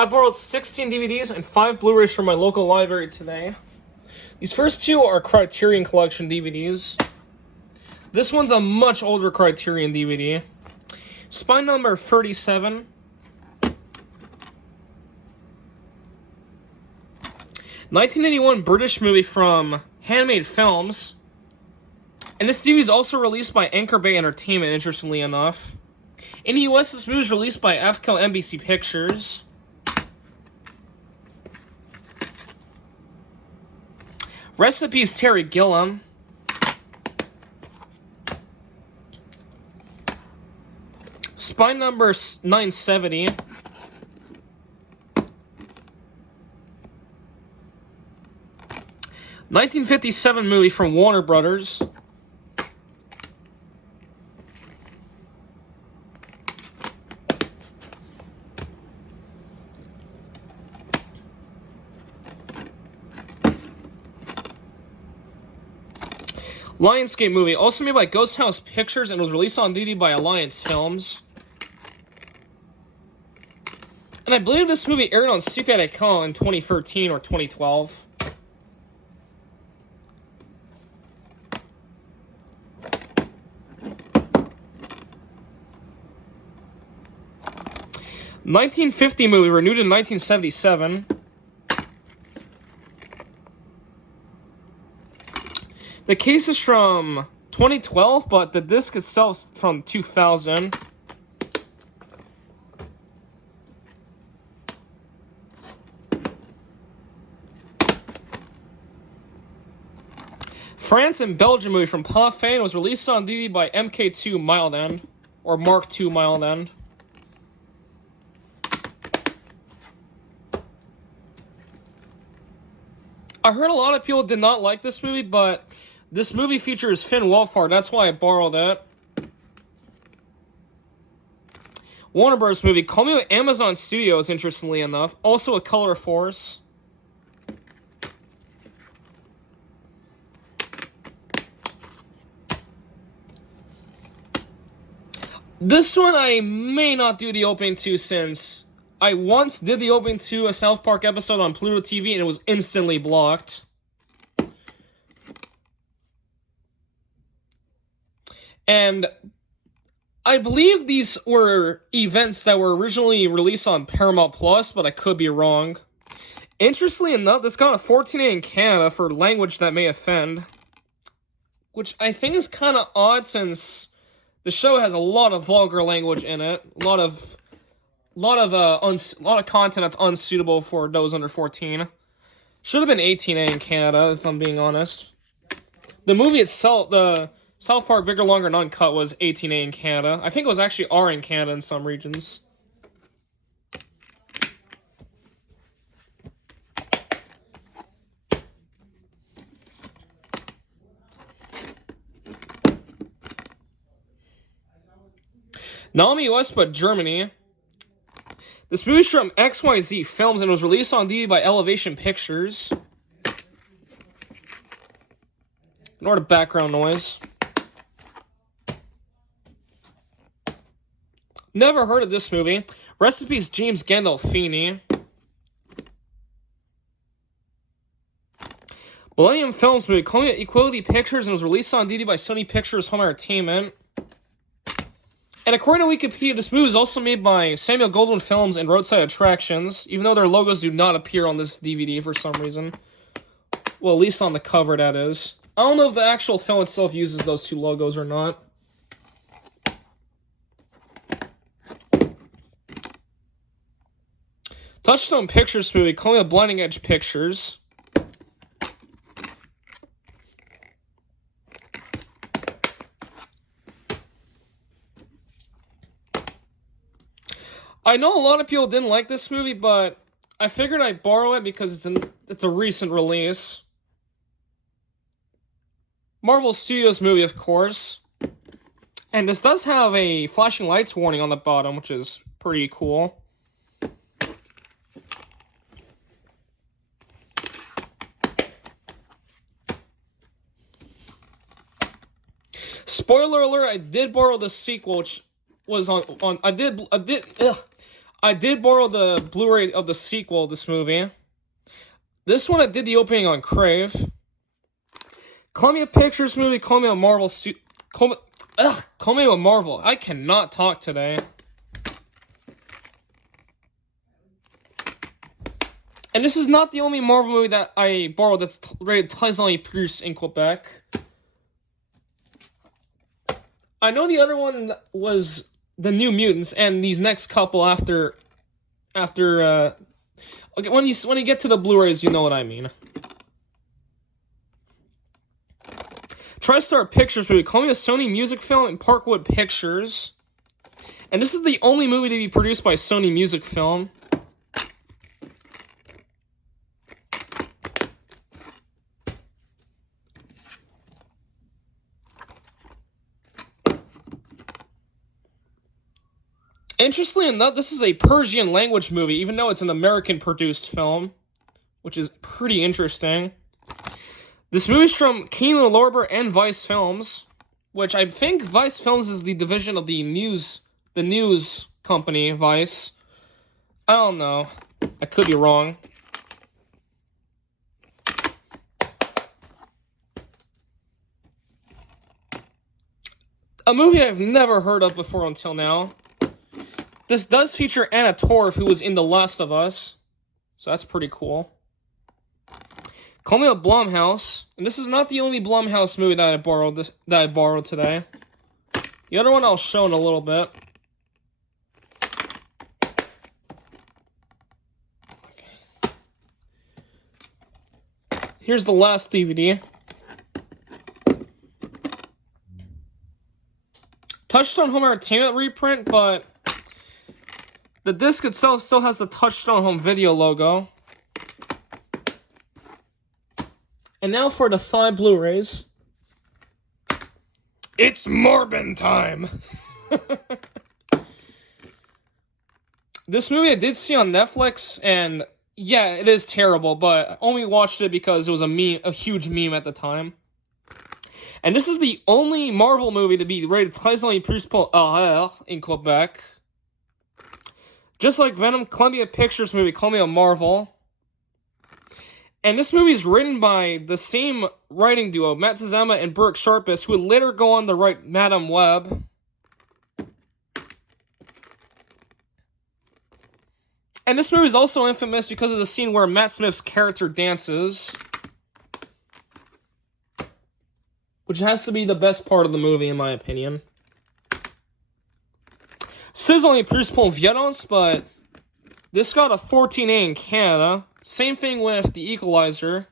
I borrowed 16 DVDs and 5 Blu-rays from my local library today. These first two are Criterion Collection DVDs. This one's a much older Criterion DVD. Spine number 37. ...1981 British movie from Handmade Films. And this DVD is also released by Anchor Bay Entertainment, interestingly enough. In the US, this movie is released by FCO NBC Pictures. Recipes Terry Gilliam. Spine number 970. ...1957 movie from Warner Brothers. Lionsgate movie, also made by Ghost House Pictures and was released on DVD by Alliance Films. And I believe this movie aired on CPI.com in 2013 or 2012. ...1950 movie, renewed in 1977. The case is from 2012, but the disc itself is from 2000. France and Belgium movie from Parfait was released on DVD by MK2 Mild End, or Mark II Mild End. I heard a lot of people did not like this movie, but this movie features Finn Wolfhard. That's why I borrowed it. Warner Bros. Movie, Call Me with Amazon Studios, interestingly enough. Also a Color Force. This one I may not do the opening to, since I once did the opening to a South Park episode on Pluto TV and it was instantly blocked. And I believe these were events that were originally released on Paramount Plus, but I could be wrong. Interestingly enough, this got a 14A in Canada for language that may offend, which I think is kind of odd since the show has a lot of vulgar language in it, a lot of content that's unsuitable for those under 14. Should have been 18A in Canada, if I'm being honest. The movie itself, the South Park Bigger, Longer, and Uncut was 18A in Canada. I think it was actually R in Canada in some regions. Not only US, but Germany. This movie's from XYZ Films and was released on DVD by Elevation Pictures. Ignore the background noise. Never heard of this movie. Recipes James Gandolfini. Millennium Films movie, Calling It Equality Pictures, and was released on DVD by Sony Pictures Home Entertainment. And according to Wikipedia, this movie is also made by Samuel Goldwyn Films and Roadside Attractions, even though their logos do not appear on this DVD for some reason. Well, at least on the cover, that is. I don't know if the actual film itself uses those two logos or not. Touchstone Pictures movie, Calling It Blinding Edge Pictures. I know a lot of people didn't like this movie, but I figured I'd borrow it because it's a recent release. Marvel Studios movie, of course. And this does have a flashing lights warning on the bottom, which is pretty cool. Spoiler alert, I did borrow the sequel, which was I I did borrow the Blu-ray of the sequel of this movie. This one I did the opening on Crave. Columbia Pictures movie, call me a Marvel call me a Marvel. I cannot talk today. And this is not the only Marvel movie that I borrowed that's rated pleasantly produced in Quebec. I know the other one was the New Mutants, and these next couple after okay, when you get to the Blu-rays, you know what I mean. TriStar Pictures movie, call me a Sony Music Film and Parkwood Pictures. And this is the only movie to be produced by Sony Music Film. Interestingly enough, this is a Persian language movie, even though it's an American-produced film, which is pretty interesting. This movie's from Kino Lorber and Vice Films, which I think Vice Films is the division of the news company, Vice. I don't know. I could be wrong. A movie I've never heard of before until now. This does feature Anna Torv, who was in The Last of Us, so that's pretty cool. Call me a Blumhouse, and this is not the only Blumhouse movie that I borrowed today. The other one I'll show in a little bit. Here's the last DVD. Touchstone Home Entertainment reprint, but the disc itself still has the Touchstone Home Video logo. And now for the 5 Blu-rays. It's Morbin time! This movie I did see on Netflix, and yeah, it is terrible, but I only watched it because it was a huge meme at the time. And this is the only Marvel movie to be rated pleasantly produced in Quebec. Just like Venom, Columbia Pictures movie, call me a Marvel. And this movie is written by the same writing duo, Matt Sazama and Burke Sharpus, who would later go on to write Madam Web. And this movie is also infamous because of the scene where Matt Smith's character dances. Which has to be the best part of the movie, in my opinion. This is only plus pour violence, but this got a 14A in Canada. Same thing with The Equalizer.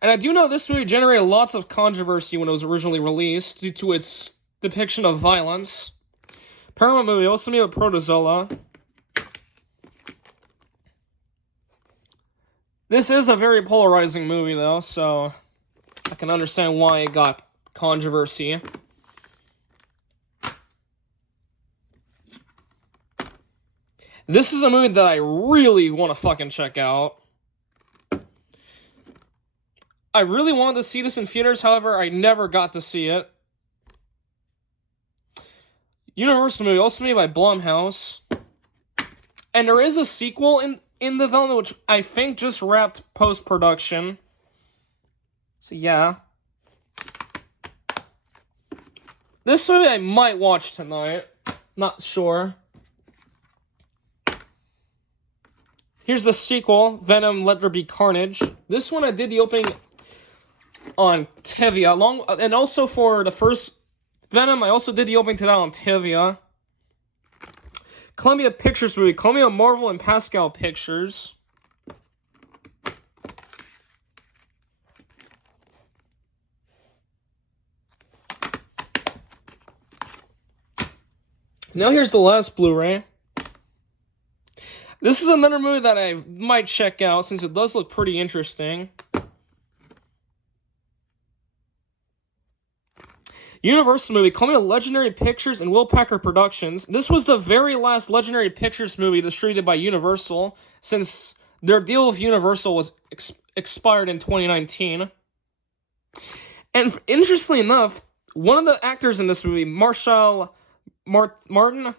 And I do know this movie generated lots of controversy when it was originally released due to its depiction of violence. Paramount movie also made with Protozoa. This is a very polarizing movie, though, so I can understand why it got controversy. This is a movie that I really want to fucking check out. I really wanted to see this in theaters, however, I never got to see it. Universal movie, also made by Blumhouse. And there is a sequel in development, which I think just wrapped post-production. So yeah. This movie I might watch tonight. Not sure. Here's the sequel, Venom, Let There Be Carnage. This one I did the opening on Tivia, and also for the first Venom, I also did the opening to that on Tivia. Columbia Pictures movie, Columbia Marvel and Pascal Pictures. Now here's the last Blu-ray. This is another movie that I might check out since it does look pretty interesting. Universal movie, call me a Legendary Pictures and Will Packer Productions. This was the very last Legendary Pictures movie distributed by Universal, since their deal with Universal was expired in 2019. And interestingly enough, one of the actors in this movie, Marshall Martin,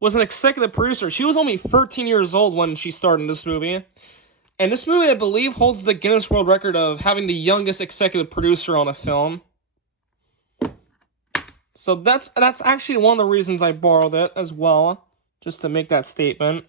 was an executive producer. She was only 13 years old when she starred in this movie. And this movie, I believe, holds the Guinness World Record of having the youngest executive producer on a film. So that's actually one of the reasons I borrowed it as well, just to make that statement.